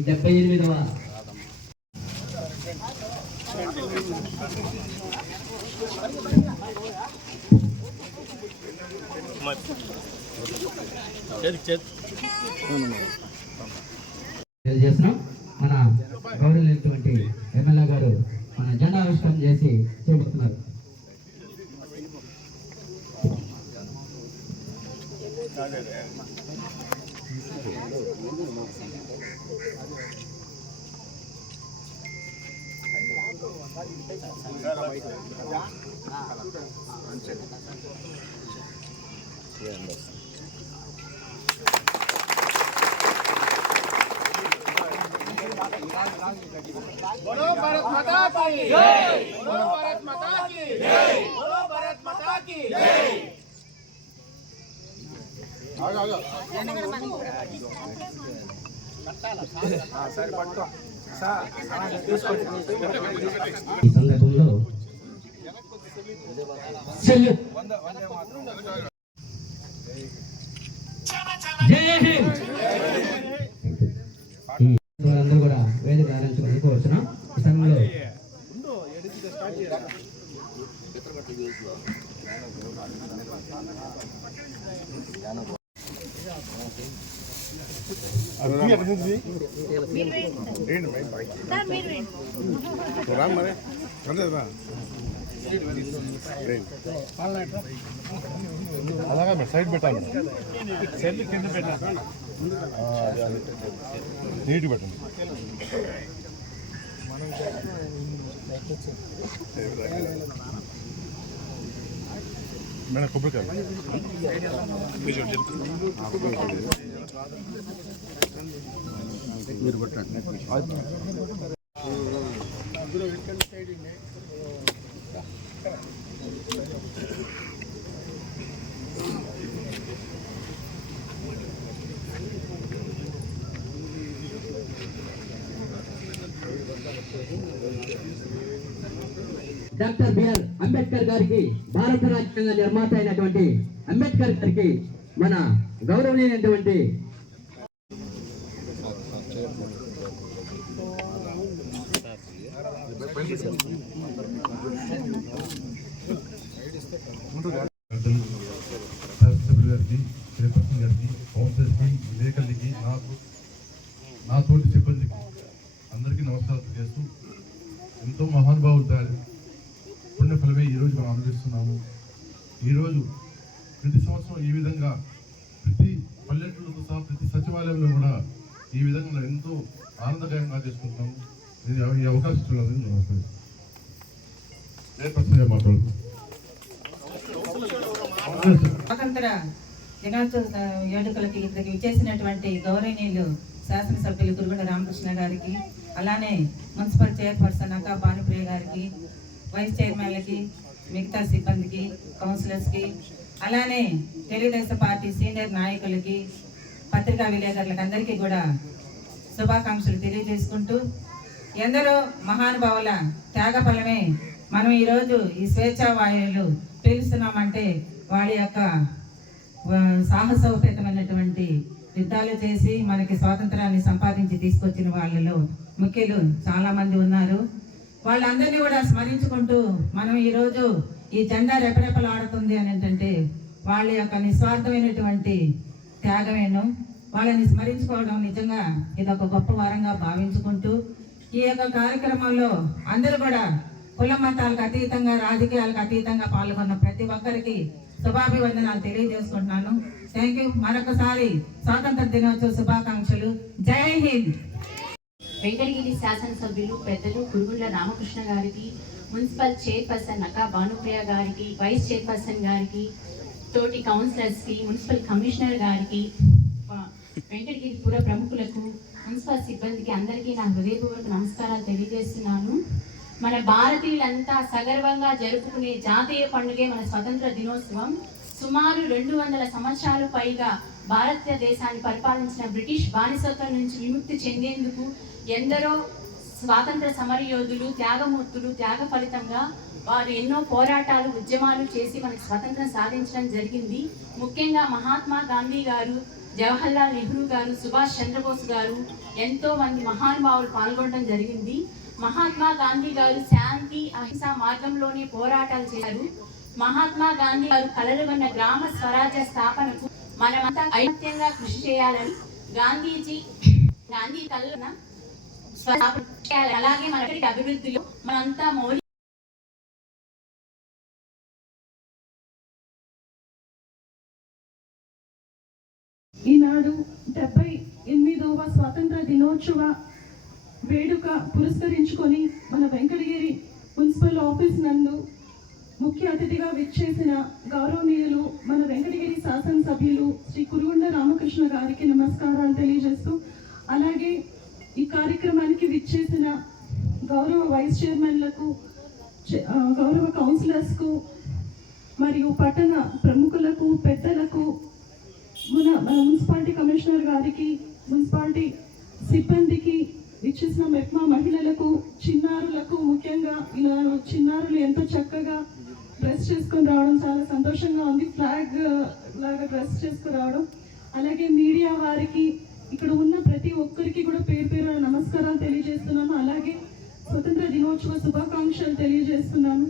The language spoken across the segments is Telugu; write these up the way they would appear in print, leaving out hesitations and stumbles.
78వ తెలియజేస్తున్నాం. మన గౌరవమైనటువంటి ఎమ్మెల్యే గారు మన జెండా ఆవిష్కరణ చేసి చూపుతున్నారు. बोलो भारत माता की जय, बोलो भारत माता की जय, बोलो भारत माता की जय। आगे सर पट्टो ఈ సందర్భంలో జై హింద్ అందరూ కూడా వేదిక ఆరంభించుకుని కోరుచున్నాం. ఈ సమయంలో అలాగా సైడ్ పెట్టాలి, సెల్ కింద పెట్టాలి, నీటి పెట్టండి. మేడం కొబ్బరికాయ మీరు పెట్టండి. డాక్టర్ బిఆర్ అంబేద్కర్ గారికి, భారత రాజ్యాంగ నిర్మాత అయినటువంటి అంబేద్కర్ గారికి మన గౌరవనీయమైనటువంటి విలేకరులకి, నా తోటి సిబ్బందికి అందరికీ నమస్కారం చేస్తూ, ఎంతో మహానుభావులు పుణ్యఫలమే ఈరోజు మనం అనుభవిస్తున్నాము. ఈరోజు ప్రతి సంవత్సరం ఈ విధంగా ప్రతి పల్లెటూరుతో సహా ప్రతి సచివాలయంలో కూడా ఈ విధంగా ఎంతో ఆనందకరంగా చేసుకుంటున్నాము. నేను ఈ అవకాశం ఇస్తున్నాను. నమస్కారం. మాట్లాడుతున్నాను. స్వాతంత్ర దినోత్సవ వేడుకలకి ఇక్కడికి విచ్చేసినటువంటి గౌరవనీయులు శాసనసభ్యులు కురుగుండ రామకృష్ణ గారికి, అలానే మున్సిపల్ చైర్పర్సన్ అక్క భానుప్రియ గారికి, వైస్ చైర్మన్లకి, మిగతా సిబ్బందికి, కౌన్సిలర్స్కి, అలానే తెలుగుదేశం పార్టీ సీనియర్ నాయకులకి, పత్రికా విలేకరులకు అందరికీ కూడా శుభాకాంక్షలు తెలియజేసుకుంటూ, ఎందరో మహానుభావుల త్యాగఫలమే మనం ఈరోజు ఈ స్వేచ్ఛా వాయువులు పీలుస్తున్నామంటే వాళ్ళ యొక్క సాహసోపేతమైనటువంటి యుద్ధాలు చేసి మనకి స్వాతంత్రాన్ని సంపాదించి తీసుకొచ్చిన వాళ్ళలో ముఖ్యులు చాలా మంది ఉన్నారు. వాళ్ళందరినీ కూడా స్మరించుకుంటూ మనం ఈరోజు ఈ జెండా రెపరెపలాడుతుంది అని ఏంటంటే వాళ్ళ యొక్క నిస్వార్థమైనటువంటి త్యాగమేను. వాళ్ళని స్మరించుకోవడం నిజంగా ఇదొక గొప్ప వారంగా భావించుకుంటూ, ఈ యొక్క కార్యక్రమంలో అందరూ కూడా కుల మతాలకు అతీతంగా, రాజకీయాలకు అతీతంగా పాల్గొన్న ప్రతి ఒక్కరికి శుభాభివందనాలు తెలియజేసుకుంటున్నాను. Thank you. మరొకసారి స్వాతంత్ర దినోత్సవ శుభాకాంక్షలు. జై హింద్. వెంకటగిరి శాసనసభ్యులు పెద్దలు కురుగుండ్ల రామకృష్ణ గారికి, మున్సిపల్ చైర్పర్సన్ అక్క భానుప్రియ గారికి, వైస్ చైర్పర్సన్ గారికి, తోటి కౌన్సిలర్స్కి, మున్సిపల్ కమిషనర్ గారికి, వెంకటగిరి పుర ప్రముఖులకు, మున్సిపల్ సిబ్బందికి అందరికీ నా హృదయపూర్వక నమస్కారాలు తెలియజేస్తున్నాను. మన భారతీయులంతా సగర్వంగా జరుపుకునే జాతీయ పండుగే మన స్వతంత్ర దినోత్సవం. సుమారు 200 సంవత్సరాలు పైగా భారతదేశాన్ని పరిపాలించిన బ్రిటిష్ బానిసత్వం నుంచి విముక్తి చెందేందుకు ఎందరో స్వాతంత్ర సమరయోధులు, త్యాగమూర్తులు త్యాగ ఫలితంగా వారు ఎన్నో పోరాటాలు, ఉద్యమాలు చేసి మనకు స్వాతంత్రం సాధించడం జరిగింది. ముఖ్యంగా మహాత్మా గాంధీ గారు జవహర్లాల్ నెహ్రూ గారు, సుభాష్ చంద్రబోస్ గారు, ఎంతో మంది మహానుభావులు పాల్గొనడం జరిగింది. మహాత్మా గాంధీ గారు శాంతి అహింస మార్గంలోనే పోరాటాలు చేశారు. మహాత్మా గాంధీ గారు కలలుగన్న గ్రామ స్వరాజ్య స్థాపనకు మనమంతా ఐక్యంగా కృషి చేయాలని గాంధీ కలలుగన్న స్థాపన చేయాలి. అలాగే మన అభివృద్ధిలో మనంతా మౌలిక ఈనాడు 78వ స్వాతంత్ర దినోత్సవ వేడుక పురస్కరించుకొని మన వెంకటగిరి మున్సిపల్ ఆఫీస్ నందు ముఖ్య అతిథిగా విచ్చేసిన గౌరవనీయులు మన వెంకటగిరి శాసనసభ్యులు శ్రీ కురుగుండ రామకృష్ణ గారికి నమస్కారాలు తెలియజేస్తూ, అలాగే ఈ కార్యక్రమానికి విచ్చేసిన గౌరవ వైస్ చైర్మన్లకు, గౌరవ కౌన్సిలర్స్కు మరియు పట్టణ ప్రముఖులకు, పెద్దలకు, మన మున్సిపాలిటీ కమిషనర్ గారికి, మున్సిపాలిటీ సిబ్బందికి, ఇచ్చేసిన మెప్మా మహిళలకు, చిన్నారులకు, ముఖ్యంగా ఇలా చిన్నారులు ఎంతో చక్కగా డ్రెస్ చేసుకొని రావడం చాలా సంతోషంగా ఉంది. ఫ్లాగ్ లాగా డ్రెస్ చేసుకుని రావడం. అలాగే మీడియా వారికి, ఇక్కడ ఉన్న ప్రతి ఒక్కరికి కూడా పేరు పేరు నమస్కారాలు తెలియజేస్తున్నాను. అలాగే స్వతంత్ర దినోత్సవ శుభాకాంక్షలు తెలియజేస్తున్నాను.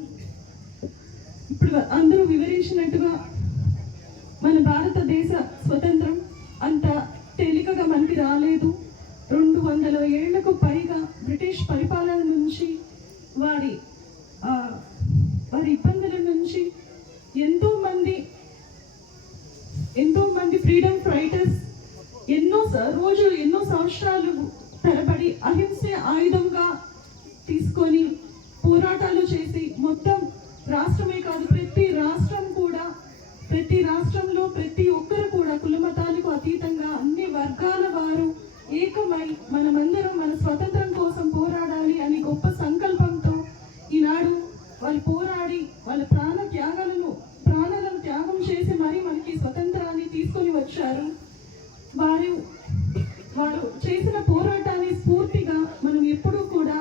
ఇప్పుడు అందరూ వివరించినట్టుగా మన భారతదేశ స్వతంత్రం అంత తేలికగా మనకి రాలేదు. 200 ఏళ్లకు పైగా బ్రిటిష్ పరిపాలన నుంచి, వారి ఇబ్బందుల నుంచి ఎంతో మంది ఫ్రీడమ్ ఫైటర్స్ ఎన్నో సంవత్సరాలు తరబడి అహింసే ఆయుధంగా తీసుకొని పోరాటాలు చేసి, మొత్తం రాష్ట్రమే కాదు ప్రతి రాష్ట్రంలో ప్రతి ఒక్కరు కూడా కులమతాలకు అతీతంగా అన్ని వర్గాల వారు ఏకమై మనమందరం మన స్వతంత్రం కోసం పోరాడాలి అని గొప్ప సంకల్పంతో ఈనాడు వాళ్ళు పోరాడి వాళ్ళ ప్రాణాలను త్యాగం చేసి మరీ మనకి స్వతంత్రాన్ని తీసుకొని వచ్చారు. వారు చేసిన పోరాటాన్ని స్ఫూర్తిగా మనం ఎప్పుడూ కూడా,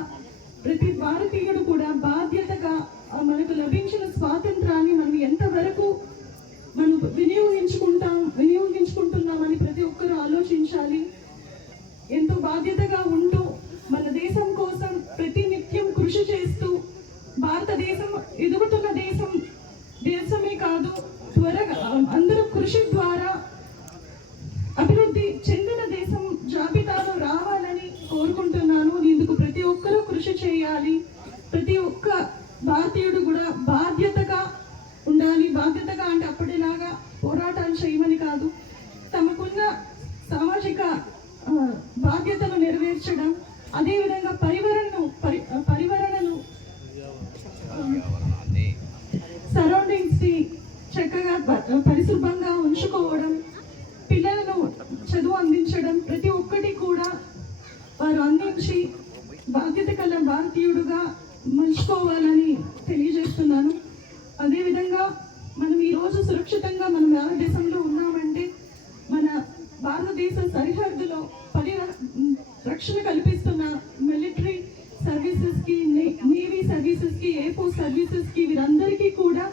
ప్రతి భారతీయుడు కూడా బాధ్యతగా మనకు లభించిన స్వాతంత్రాన్ని మనం ఎంతవరకు మనం వినియోగించుకుంటున్నామని ప్రతి ఒక్కరూ ఆలోచించాలి. ఎంతో బాధ్యతగా ఉంటూ మన దేశం కోసం ప్రతి నిత్యం కృషి చేస్తూ, భారతదేశం ఎదుగుతున్న దేశమే కాదు, త్వరగా అందరూ కృషి ద్వారా అభివృద్ధి చెందిన దేశం జాబితాలో రావాలని కోరుకుంటున్నాను. ఇందుకు ప్రతి ఒక్కరూ కృషి చేయాలి. ప్రతి ఒక్క భారతీయుడు కూడా బాధ్యతగా ఉండాలి. బాధ్యతగా అంటే అప్పటిలాగా పోరాటాలు చేయమని కాదు, తమకున్న సామాజిక బాధ్యతను నెరవేర్చడం, అదేవిధంగా పరివరణను సరౌండింగ్స్ ని చక్కగా పరిశుభ్రంగా ఉంచుకోవడం, పిల్లలను చదువు అందించడం, ప్రతి ఒక్కటి కూడా వారు అందించి బాధ్యత కల భారతీయుడుగా మలుచుకోవాలని తెలియజేస్తున్నాను. అదేవిధంగా మనం ఈరోజు సురక్షితంగా మనం భారతదేశంలో ఉన్నామంటే మన భారతదేశ సరిహద్దులో రక్షణ కల్పిస్తున్న మిలిటరీ సర్వీసెస్కి, నేవీ సర్వీసెస్కి, ఎయిర్ ఫోర్స్ సర్వీసెస్కి, వీరందరికీ కూడా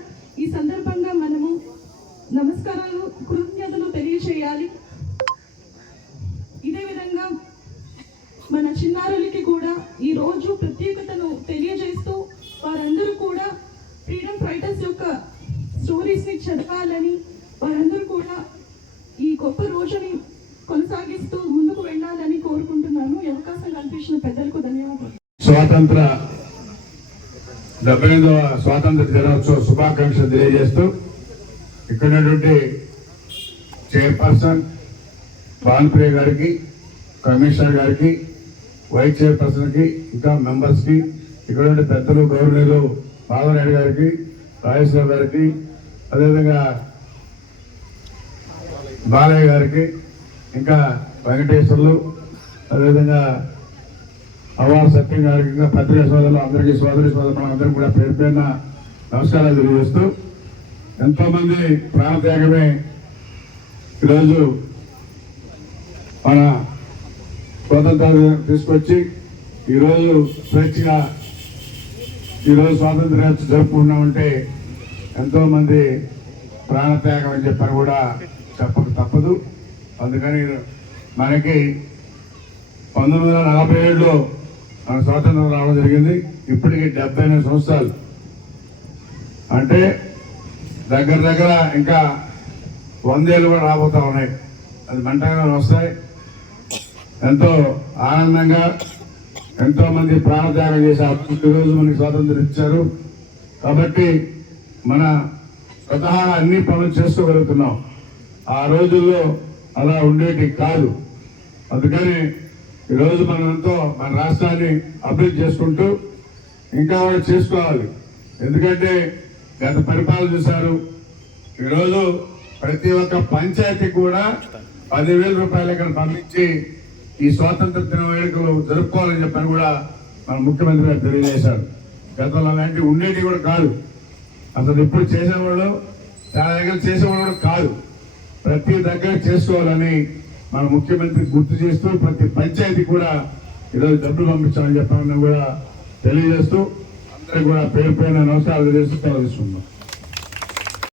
ఈ సందర్భంగా మనము నమస్కారాలు, కృతజ్ఞతలు తెలియచేయాలి. ఇదే విధంగా మన చిన్నారులకి కూడా ఈరోజు ప్రత్యేకతను తెలియజేస్తూ వారందరూ కూడా ఫ్రీడమ్ ఫైటర్స్ యొక్క స్టోరీస్ని చదవాలని, వారందరూ కూడా ఈ గొప్ప రోజుని కొనసాగిస్తూ ముందుకు వెళ్ళాలని కోరుకుంటున్నాను. ఈ అవకాశం కల్పించిన పెద్దలకు ధన్యవాదాలు. 78వ స్వాతంత్ర దినోత్సవ శుభాకాంక్షలు తెలియజేస్తూ, ఇక్కడ ఉన్నటువంటి చైర్పర్సన్ భానుప్రియ గారికి, కమిషనర్ గారికి, వైస్ చైర్పర్సన్కి, ఇంకా మెంబర్స్కి, ఇక్కడ ఉండే పెద్దలు గౌరవనీయులు మాధవనాయుడు గారికి, రాజేశ్వర గారికి, అదేవిధంగా బాలయ్య గారికి, ఇంకా వెంకటేశ్వర్లు, అదేవిధంగా అవార్ సత్యం గారికి, ఇంకా పత్రికా సోదరులు అందరికీ, సోదరి సోదరులు అందరికీ కూడా పేరు పేరున నమస్కారాలు తెలియజేస్తూ, ఎంతోమంది ప్రాణత్యాగమే ఈరోజు మన స్వాతంత్రాన్ని తీసుకొచ్చి ఈరోజు స్వేచ్ఛగా ఈరోజు స్వాతంత్ర్యం జరుపుకున్నామంటే ఎంతోమంది ప్రాణత్యాగం అని చెప్పని కూడా చెప్పక తప్పదు. అందుకని మనకి 1947లో మన స్వాతంత్రం రావడం జరిగింది. ఇప్పటికి 78 సంవత్సరాలు, అంటే దగ్గర దగ్గర ఇంకా 100 ఏళ్ళు కూడా రాబోతా ఉన్నాయి. అది మంటగా వస్తాయి. ఎంతో ఆనందంగా ఎంతో మంది ప్రాణత్యాగం చేసి ఈరోజు మనకి స్వాతంత్రం ఇచ్చారు. కాబట్టి మన స్వతహాగా అన్ని పనులు చేసుకోగలుగుతున్నాం. ఆ రోజుల్లో అలా ఉండేటి కాదు. అందుకని ఈరోజు మనం ఎంతో మన రాష్ట్రాన్ని అభివృద్ధి చేసుకుంటూ ఇంకా కూడా చేసుకోవాలి. ఎందుకంటే గత పరిపాలన చూశారు. ఈరోజు ప్రతి ఒక్క పంచాయతీ కూడా 10,000 రూపాయలు ఇక్కడ పంపించి ఈ స్వాతంత్ర దిన వేడుకలు జరుపుకోవాలని చెప్పని కూడా మన ముఖ్యమంత్రి గారు తెలియజేశారు. గతంలో అలాంటివి ఉండేవి కూడా కాదు. అసలు ఇప్పుడు చేసేవాళ్ళు చాలా దగ్గర చేసేవాళ్ళు కూడా కాదు. ప్రతి దగ్గర చేసుకోవాలని మన ముఖ్యమంత్రి గుర్తు చేస్తూ ప్రతి పంచాయతీ కూడా ఈరోజు డబ్బులు పంపించాలని చెప్పాలని కూడా తెలియజేస్తూ అందరికీ కూడా పేరు పైన నమస్కారాలు చేస్తూ తీసుకుందాం.